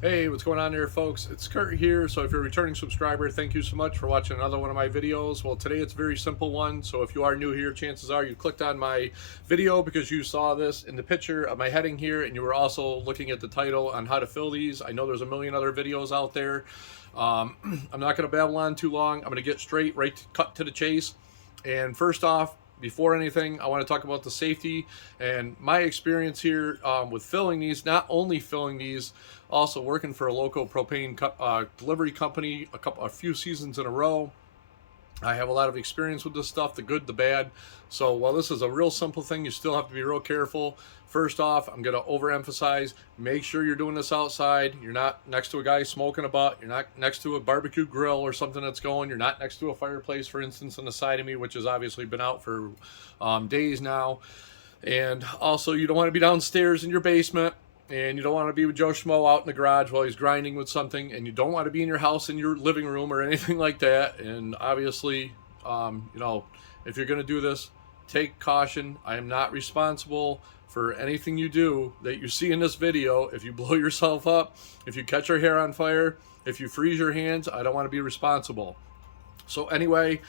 Hey, what's going on there, folks? It's Kurt here. So if you're a returning subscriber, thank you so much for watching another one of my videos. Well, today it's a very simple one. So if you are new here, chances are you clicked on my video because you saw this in the picture of my heading here, and you were also looking at the title on how to fill these. I know there's a million other videos out there. I'm not going to babble on too long. I'm going to get cut to the chase. And first off, before anything, I want to talk about the safety and my experience here with filling these. Not only filling these, also working for a local propane delivery company a few seasons in a row. I have a lot of experience with this stuff, the good, the bad. So while this is a real simple thing, you still have to be real careful. First off, I'm going to overemphasize, make sure you're doing this outside. You're not next to a guy smoking a butt. You're not next to a barbecue grill or something that's going. You're not next to a fireplace, for instance, on the side of me, which has obviously been out for days now. And also, you don't want to be downstairs in your basement, and you don't want to be with Joe Schmo out in the garage while he's grinding with something, and you don't want to be in your house in your living room or anything like that. And obviously, if you're going to do this, take caution. I am not responsible for anything you do that you see in this video. If you blow yourself up, if you catch your hair on fire, if you freeze your hands, I don't want to be responsible. So anyway,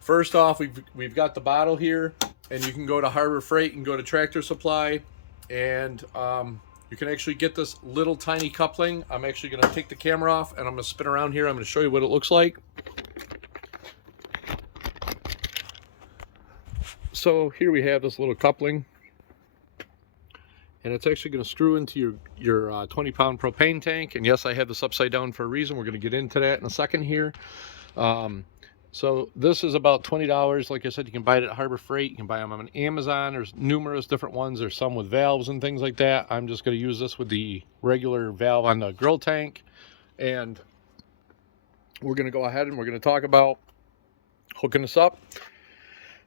first off, we've got the bottle here, and you can go to Harbor Freight and go to Tractor Supply, and you can actually get this little tiny coupling. I'm actually going to take the camera off, and I'm going to spin around here. I'm going to show you what it looks like. So here we have this little coupling, and it's actually going to screw into your 20-pound propane tank. And yes, I have this upside down for a reason. We're going to get into that in a second here. So this is about $20. Like I said, you can buy it at Harbor Freight. You can buy them on Amazon. There's numerous different ones. There's some with valves and things like that. I'm just going to use this with the regular valve on the grill tank. And we're going to go ahead and we're going to talk about hooking this up.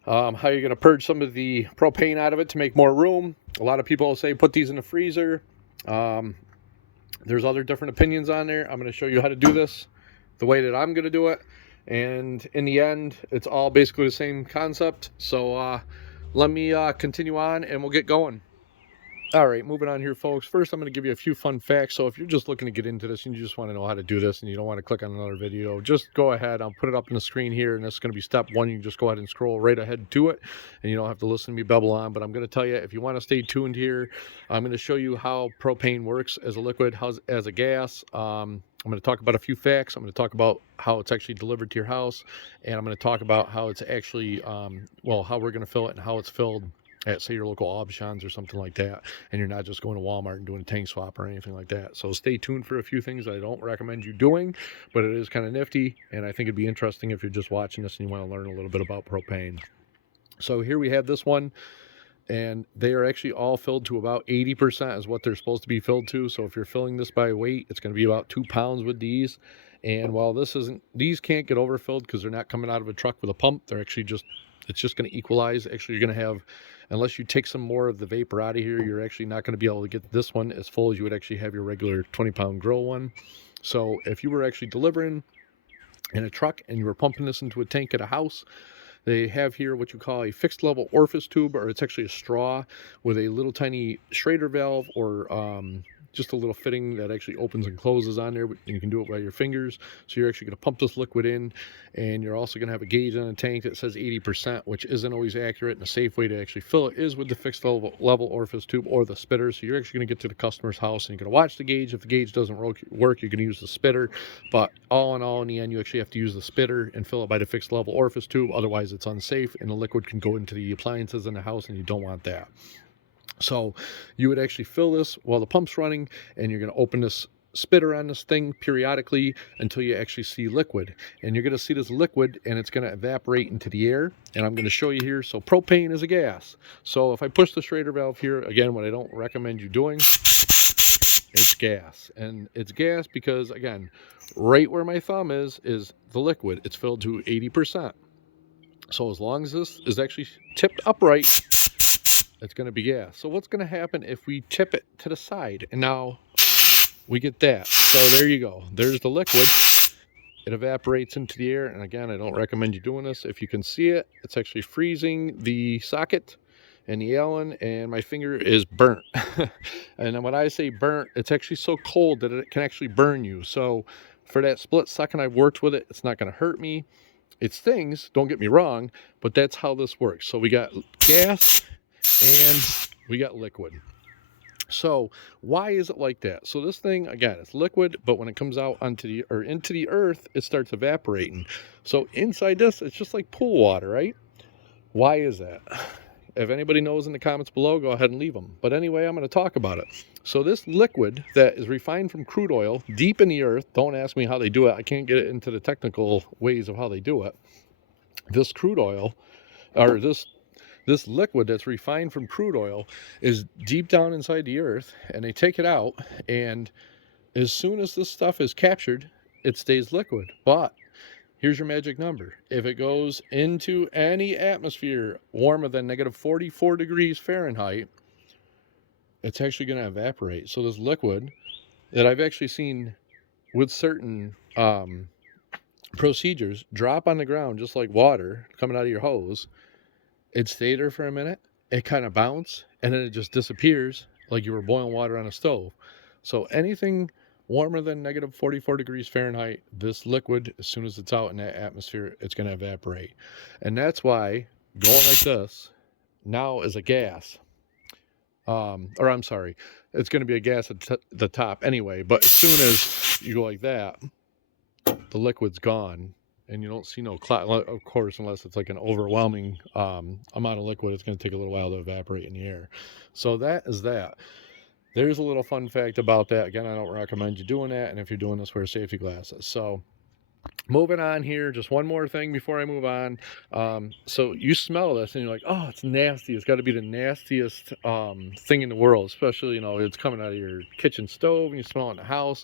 How you're going to purge some of the propane out of it to make more room. A lot of people will say put these in the freezer. There's other different opinions on there. I'm going to show you how to do this the way that I'm going to do it. And in the end, it's all basically the same concept. So let me continue on and we'll get going. All right, moving on here, folks. First, I'm going to give you a few fun facts. So if you're just looking to get into this and you just want to know how to do this and you don't want to click on another video, just go ahead. I'll put it up on the screen here, and that's going to be step one. You can just go ahead and scroll right ahead to it, and you don't have to listen to me babble on. But I'm going to tell you, if you want to stay tuned here, I'm going to show you how propane works as a liquid, as a gas. I'm going to talk about a few facts. I'm going to talk about how it's actually delivered to your house, and I'm going to talk about how it's actually, how we're going to fill it and how it's filled at, say, your local Aubuchons or something like that, and you're not just going to Walmart and doing a tank swap or anything like that. So stay tuned for a few things that I don't recommend you doing, but it is kind of nifty, and I think it'd be interesting if you're just watching this and you want to learn a little bit about propane. So here we have this one, and they are actually all filled to about 80% is what they're supposed to be filled to. So if you're filling this by weight, it's going to be about 2 pounds with these. And while these can't get overfilled because they're not coming out of a truck with a pump, they're actually it's just going to equalize. Actually, you're going to have, unless you take some more of the vapor out of here, you're actually not going to be able to get this one as full as you would actually have your regular 20-pound grill one. So if you were actually delivering in a truck and you were pumping this into a tank at a house, they have here what you call a fixed level orifice tube, or it's actually a straw with a little tiny Schrader valve, or just a little fitting that actually opens and closes on there, and you can do it by your fingers. So you're actually going to pump this liquid in, and you're also going to have a gauge on the tank that says 80%, which isn't always accurate. And a safe way to actually fill it is with the fixed level orifice tube or the spitter. So you're actually going to get to the customer's house and you're going to watch the gauge. If the gauge doesn't work, you're going to use the spitter. But all in all, in the end, you actually have to use the spitter and fill it by the fixed level orifice tube. Otherwise, it's unsafe, and the liquid can go into the appliances in the house, and you don't want that. So you would actually fill this while the pump's running, and you're going to open this spitter on this thing periodically until you actually see liquid. And you're going to see this liquid, and it's going to evaporate into the air. And I'm going to show you here. So propane is a gas. So if I push the Schrader valve here, again, what I don't recommend you doing, it's gas. And it's gas because, again, right where my thumb is the liquid. It's filled to 80%. So as long as this is actually tipped upright, it's going to be gas. So what's going to happen if we tip it to the side? And now we get that. So there you go. There's the liquid. It evaporates into the air. And again, I don't recommend you doing this. If you can see it, it's actually freezing the socket. and the Allen, and my finger is burnt. And then when I say burnt, it's actually so cold that it can actually burn you. So for that split second I've worked with it, it's not going to hurt me. It stings, don't get me wrong, but that's how this works. So we got gas and we got liquid. So why is it like that? So this thing, again, it's liquid, but when it comes out onto the or into the earth, it starts evaporating. So inside this, it's just like pool water, right? Why is that? If anybody knows in the comments below, go ahead and leave them. But anyway, I'm going to talk about it. So this liquid that is refined from crude oil deep in the earth, don't ask me how they do it. I can't get into the technical ways of how they do it. This crude oil, or this liquid that's refined from crude oil, is deep down inside the earth, and they take it out, and as soon as this stuff is captured, it stays liquid. But here's your magic number. If it goes into any atmosphere warmer than negative 44 degrees Fahrenheit, it's actually going to evaporate. So this liquid that I've actually seen with certain procedures drop on the ground just like water coming out of your hose, it stayed there for a minute, it kind of bounced, and then it just disappears like you were boiling water on a stove. So anything warmer than negative 44 degrees Fahrenheit, this liquid, as soon as it's out in that atmosphere, it's going to evaporate. And that's why going like this now is a gas. Or I'm sorry, it's going to be a gas at the top anyway, but as soon as you go like that, the liquid's gone, and you don't see no cloud, of course, unless it's like an overwhelming amount of liquid. It's going to take a little while to evaporate in the air. So that is that. There's a little fun fact about that. Again, I don't recommend you doing that, and if you're doing this, wear safety glasses. So moving on here, just one more thing before I move on. So you smell this and you're like, oh, it's nasty. It's got to be the nastiest thing in the world, especially, you know, it's coming out of your kitchen stove and you smell it in the house.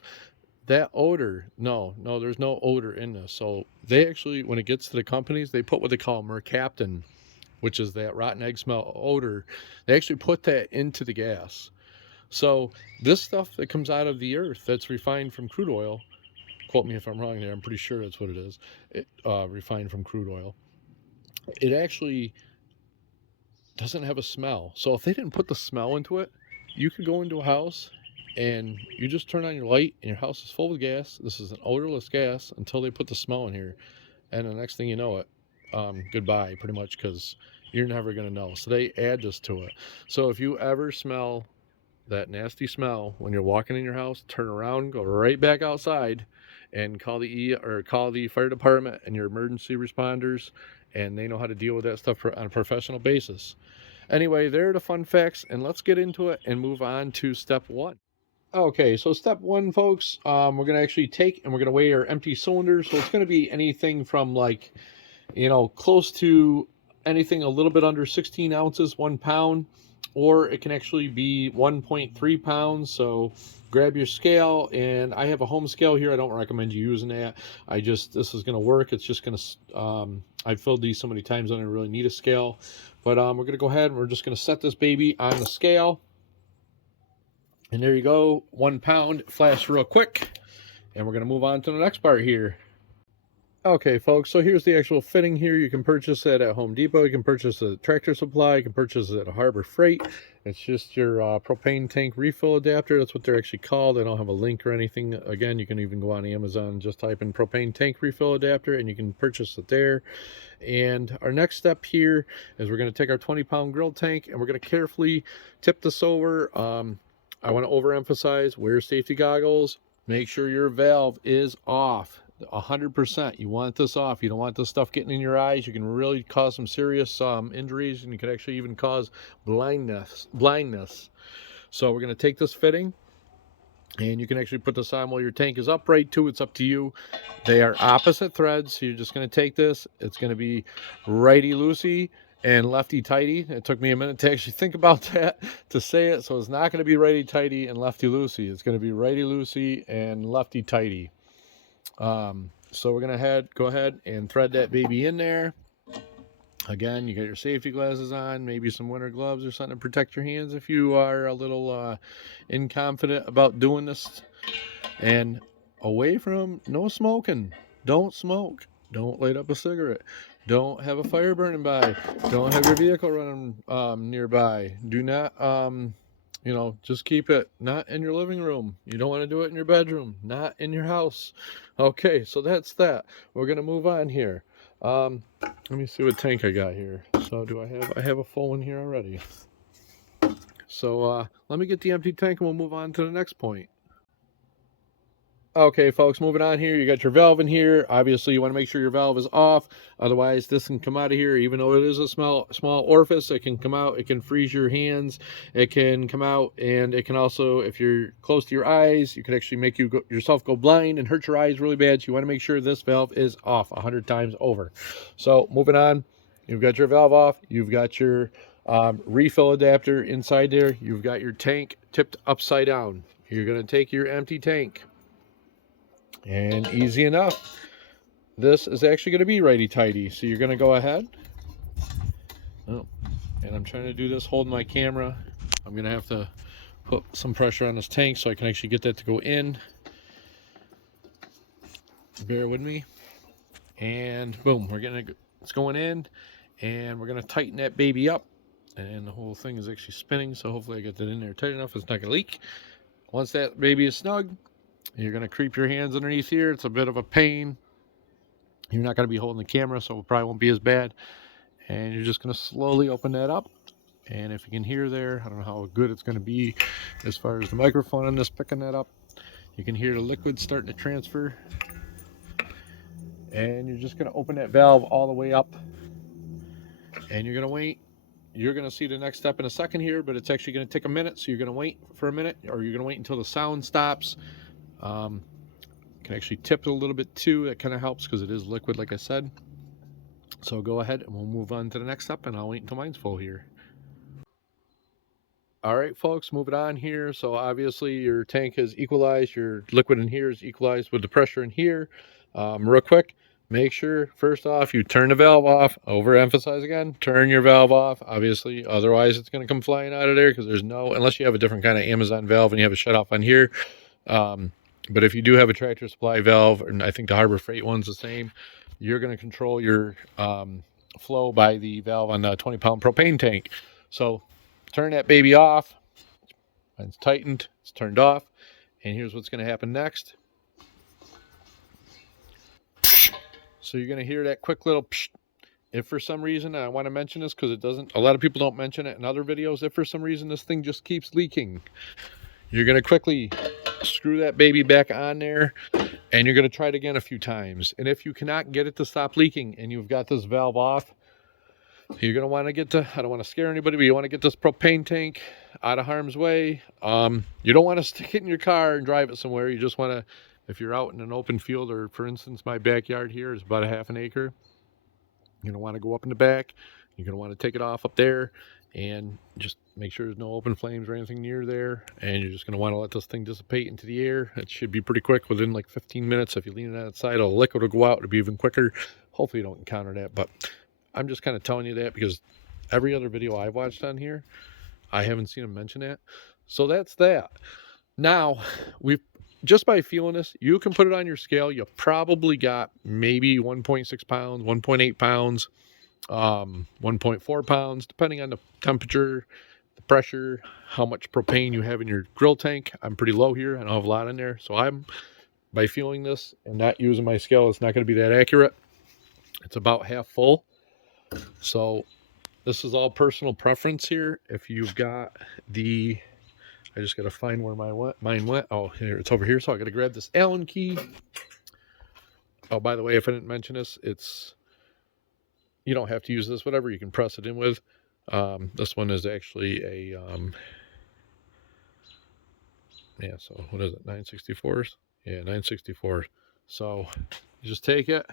That odor, no, there's no odor in this. So they actually, when it gets to the companies, they put what they call mercaptan, which is that rotten egg smell odor. They actually put that into the gas. So this stuff that comes out of the earth that's refined from crude oil, quote me if I'm wrong there, I'm pretty sure that's what it is, refined from crude oil, it actually doesn't have a smell. So if they didn't put the smell into it, you could go into a house and you just turn on your light and your house is full of gas. This is an odorless gas until they put the smell in here, and the next thing you know it, goodbye pretty much, because you're never going to know. So they add this to it. So if you ever smell that nasty smell when you're walking in your house, turn around, go right back outside, and call the fire department and your emergency responders, and they know how to deal with that stuff on a professional basis. Anyway, there are the fun facts, and let's get into it and move on to step one. Okay, so step one, folks, we're going to actually take and we're going to weigh our empty cylinders. So it's going to be anything from, like, you know, close to anything a little bit under 16 ounces, 1 pound, or it can actually be 1.3 pounds. So grab your scale, and I have a home scale here. I don't recommend you using that. This is going to work. It's just going to, I've filled these so many times I don't really need a scale. But we're going to go ahead and we're just going to set this baby on the scale. And there you go, 1 pound, flash real quick. And we're going to move on to the next part here. Okay, folks, so here's the actual fitting here. You can purchase it at Home Depot. You can purchase it at Tractor Supply. You can purchase it at Harbor Freight. It's just your propane tank refill adapter. That's what they're actually called. I don't have a link or anything. Again, you can even go on Amazon and just type in propane tank refill adapter, and you can purchase it there. And our next step here is we're going to take our 20-pound grill tank, and we're going to carefully tip this over. I want to overemphasize, wear safety goggles. Make sure your valve is off. 100%. You want this off. You don't want this stuff getting in your eyes. You can really cause some serious injuries, and you can actually even cause blindness. So we're going to take this fitting, and you can actually put this on while your tank is upright too. It's up to you. They are opposite threads, so you're just going to take this. It's going to be righty-loosey and lefty-tighty. It took me a minute to actually think about that, to say it. So it's not going to be righty-tighty and lefty-loosey. It's going to be righty-loosey and lefty-tighty. So we're going to go ahead and thread that baby in there. Again, you got your safety glasses on, maybe some winter gloves or something to protect your hands if you are a little inconfident about doing this. And away from, no smoking. Don't smoke. Don't light up a cigarette. Don't have a fire burning by. Don't have your vehicle running nearby. Do not, just keep it not in your living room. You don't want to do it in your bedroom, not in your house. Okay, so that's that. We're gonna move on here. Let me see what tank I got here. So I have a full one here already. So let me get the empty tank and we'll move on to the next point. Okay, folks, moving on here. You got your valve in here. Obviously, you want to make sure your valve is off. Otherwise, this can come out of here. Even though it is a small orifice, it can come out. It can freeze your hands. It can come out, and it can also, if you're close to your eyes, you can actually make yourself go blind and hurt your eyes really bad. So you want to make sure this valve is off 100 times over. So moving on, you've got your valve off. You've got your refill adapter inside there. You've got your tank tipped upside down. You're going to take your empty tank. And easy enough. This is actually going to be righty-tighty. So you're going to go ahead. Oh, and I'm trying to do this holding my camera. I'm going to have to put some pressure on this tank so I can actually get that to go in. Bear with me. And boom, it's going in. And we're going to tighten that baby up. And the whole thing is actually spinning. So hopefully I get that in there tight enough. It's not going to leak. Once that baby is snug, you're going to creep your hands underneath here. It's a bit of a pain. You're not going to be holding the camera, so it probably won't be as bad. And you're just going to slowly open that up. And if you can hear there, I don't know how good it's going to be as far as the microphone on this picking that up. You can hear the liquid starting to transfer. And you're just going to open that valve all the way up. And you're going to wait. You're going to see the next step in a second here, but it's actually going to take a minute. So you're going to wait for a minute, or you're going to wait until the sound stops. Can actually tip it a little bit too. That kind of helps because it is liquid, like I said. So go ahead and we'll move on to the next step, and I'll wait until mine's full here. All right, folks, moving on here. So obviously your tank is equalized. Your liquid in here is equalized with the pressure in here. Real quick, make sure, first off, you turn the valve off. Overemphasize again, turn your valve off, obviously. Otherwise, it's going to come flying out of there because unless you have a different kind of Amazon valve and you have a shut off on here. But if you do have a Tractor Supply valve, and I think the Harbor Freight one's the same, you're going to control your flow by the valve on the 20-pound propane tank. So turn that baby off. It's tightened. It's turned off. And here's what's going to happen next. So you're going to hear that quick little psh. If for some reason, I want to mention this because a lot of people don't mention it in other videos. If for some reason this thing just keeps leaking, you're going to quickly screw that baby back on there, and you're going to try it again a few times. And if you cannot get it to stop leaking and you've got this valve off, you're going to want to I don't want to scare anybody, but you want to get this propane tank out of harm's way. You don't want to stick it in your car and drive it somewhere. You just want to, if you're out in an open field, or for instance, my backyard here is about a half an acre. You're going to want to go up in the back. You're going to want to take it off up there and just make sure there's no open flames or anything near there. And you're just going to want to let this thing dissipate into the air. It should be pretty quick, within like 15 minutes. If you lean it on its side, the liquid will go out. It'll be even quicker. Hopefully you don't encounter that, but I'm just kind of telling you that because every other video I've watched on here, I haven't seen them mention that. So that's that. Now, just by feeling this, you can put it on your scale. You probably got maybe 1.6 pounds, 1.8 pounds, 1.4 pounds, depending on the temperature, the pressure, how much propane you have in your grill tank. I'm pretty low here. I don't have a lot in there. So by feeling this and not using my scale, it's not going to be that accurate. It's about half full. So this is all personal preference here. If you've got I just got to find where mine went. Oh, here, it's over here. So I got to grab this Allen key. Oh, by the way, if I didn't mention this, you don't have to use this, whatever you can press it in with. This one is actually a, so what is it, 964s? Yeah, 964. So you just take it,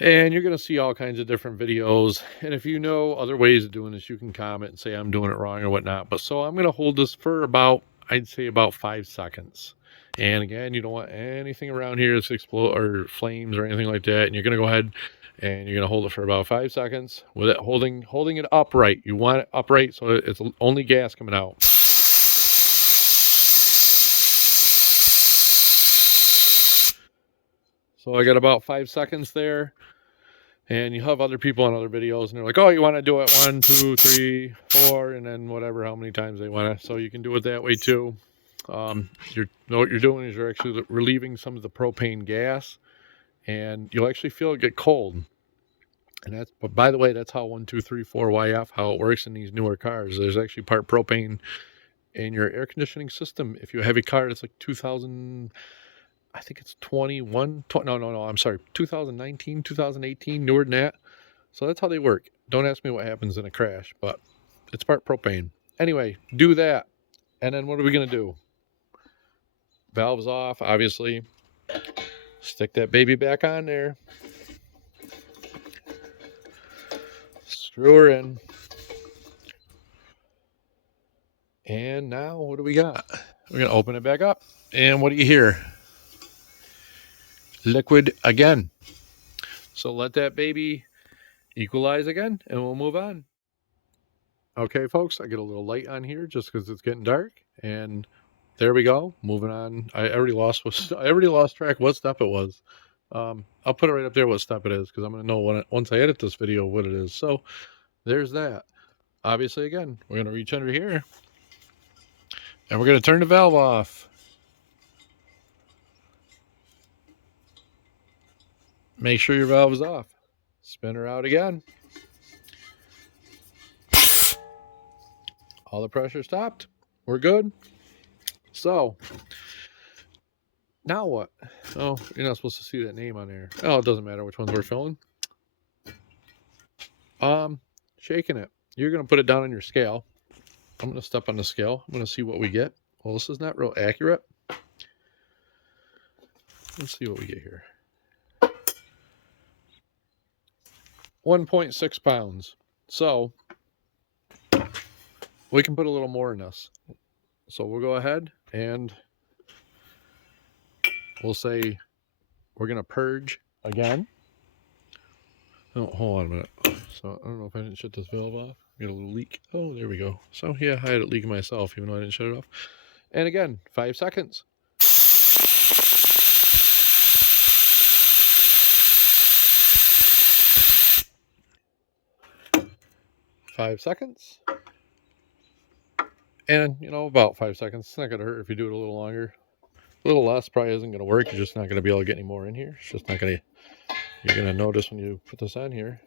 and you're going to see all kinds of different videos. And if you know other ways of doing this, you can comment and say I'm doing it wrong or whatnot. But so I'm going to hold this for I'd say about 5 seconds. And again, you don't want anything around here that's explode or flames or anything like that. And you're going to go ahead and you're going to hold it for about 5 seconds with it holding it upright. You want it upright so it's only gas coming out. So I got about 5 seconds there. And you have other people on other videos, and they're like, oh, you want to do it 1, 2, 3, 4, and then whatever, how many times they want to. So you can do it that way too. What you're doing is you're actually relieving some of the propane gas, and you'll actually feel it get cold. And that's, but by the way, that's how 1, 2, 3, 4 YF, how it works in these newer cars. There's actually part propane in your air conditioning system. If you have a heavy car that's like 2000, I think it's 21, no, I'm sorry, 2019, 2018, newer than that. So that's how they work. Don't ask me what happens in a crash, but it's part propane. Anyway, do that. And then what are we going to do? Valves off, obviously. Stick that baby back on there. Screw her in. And now what do we got? We're going to open it back up. And what do you hear? Liquid again. So let that baby equalize again, and we'll move on. Okay, folks, I get a little light on here just because it's getting dark, and there we go. Moving on. I already lost track what step it was. I'll put it right up there what step it is, because I'm going to know once I edit this video what it is. So there's that. Obviously, again, we're going to reach under here, and we're going to turn the valve off. Make sure your valve is off. Spin her out again. All the pressure stopped. We're good. So now what? Oh, you're not supposed to see that name on there. Oh, it doesn't matter which ones we're filling. Shaking it. You're going to put it down on your scale. I'm going to step on the scale. I'm going to see what we get. Well, this is not real accurate. Let's see what we get here. 1.6 pounds. So we can put a little more in this. So we'll go ahead and we'll say we're going to purge again. Oh, hold on a minute. So I don't know if I didn't shut this valve off. Got a little leak. Oh, there we go. So yeah, I had it leaking myself, even though I didn't shut it off. And again, 5 seconds. 5 seconds. And, about 5 seconds. It's not going to hurt if you do it a little longer. A little less probably isn't going to work. You're just not going to be able to get any more in here. It's just not going to, you're going to notice when you put this on here,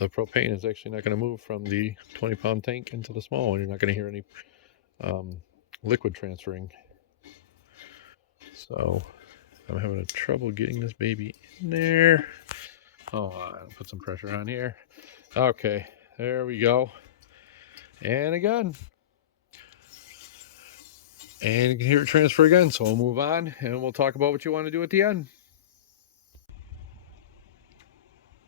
the propane is actually not going to move from the 20-pound tank into the small one. You're not going to hear any liquid transferring. So I'm having trouble getting this baby in there. Oh, I'll put some pressure on here. Okay, there we go. And again. And you can hear it transfer again. So we'll move on and we'll talk about what you want to do at the end.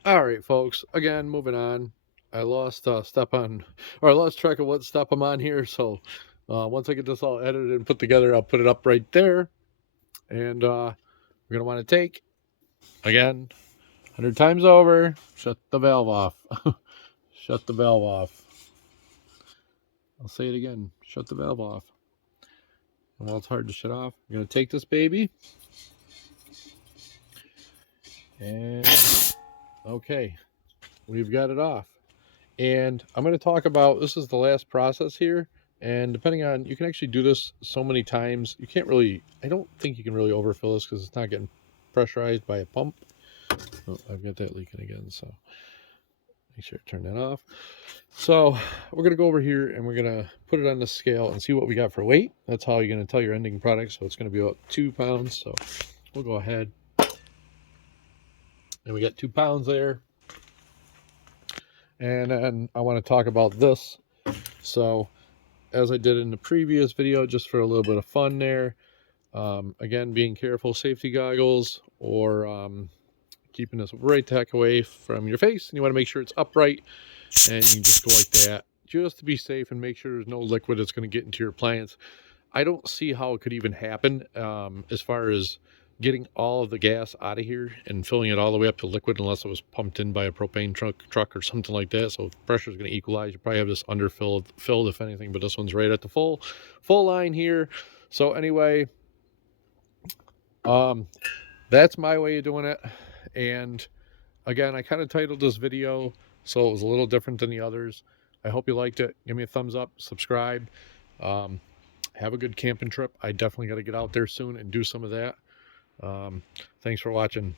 All right, folks. Again, moving on. I lost track of what step I'm on here. So once I get this all edited and put together, I'll put it up right there. And we're going to want to take, again, 100 times over, shut the valve off. Shut the valve off. I'll say it again. Shut the valve off. And while it's hard to shut off, I'm going to take this baby. And okay, we've got it off. And I'm going to talk about, this is the last process here. And depending on, you can actually do this so many times. You can't really, I don't think you can really overfill this because it's not getting pressurized by a pump. Oh, I've got that leaking again. So make sure to turn that off. So we're going to go over here and we're going to put it on the scale and see what we got for weight. That's how you're going to tell your ending product. So it's going to be about 2 pounds. So we'll go ahead. And we got 2 pounds there. And then I want to talk about this. So as I did in the previous video, just for a little bit of fun there, again, being careful, safety goggles, or keeping this right the heck away from your face. And you want to make sure it's upright, and you can just go like that, just to be safe and make sure there's no liquid that's going to get into your appliance. I don't see how it could even happen as far as getting all of the gas out of here and filling it all the way up to liquid, unless it was pumped in by a propane truck or something like that. So pressure is going to equalize. You probably have this underfilled, if anything, but this one's right at the full line here. So anyway, that's my way of doing it. And again, I kind of titled this video so it was a little different than the others. I hope you liked it. Give me a thumbs up, subscribe. Have a good camping trip. I definitely got to get out there soon and do some of that. Thanks for watching.